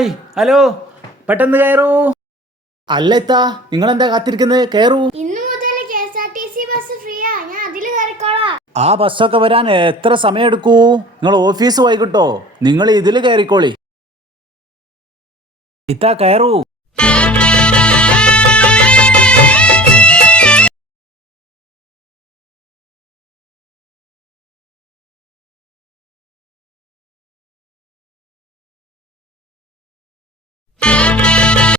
Hi, hello, പെട്ടെന്ന് കയറൂ. അല്ല ഇത്താ, നിങ്ങളെന്താ കാത്തിരിക്കുന്നത്? കയറൂ. ഇന്നു മുതൽ KSRTC ബസ് ഫ്രീയാ, ഞാൻ അതില് കയറിക്കോളാം. ആ ബസ്സൊക്കെ വരാൻ എത്ര സമയം എടുക്കൂ? നിങ്ങൾ ഓഫീസ് വൈകിട്ടോ, നിങ്ങൾ ഇതിൽ കയറിക്കോളി. ഇത്താ കയറൂ.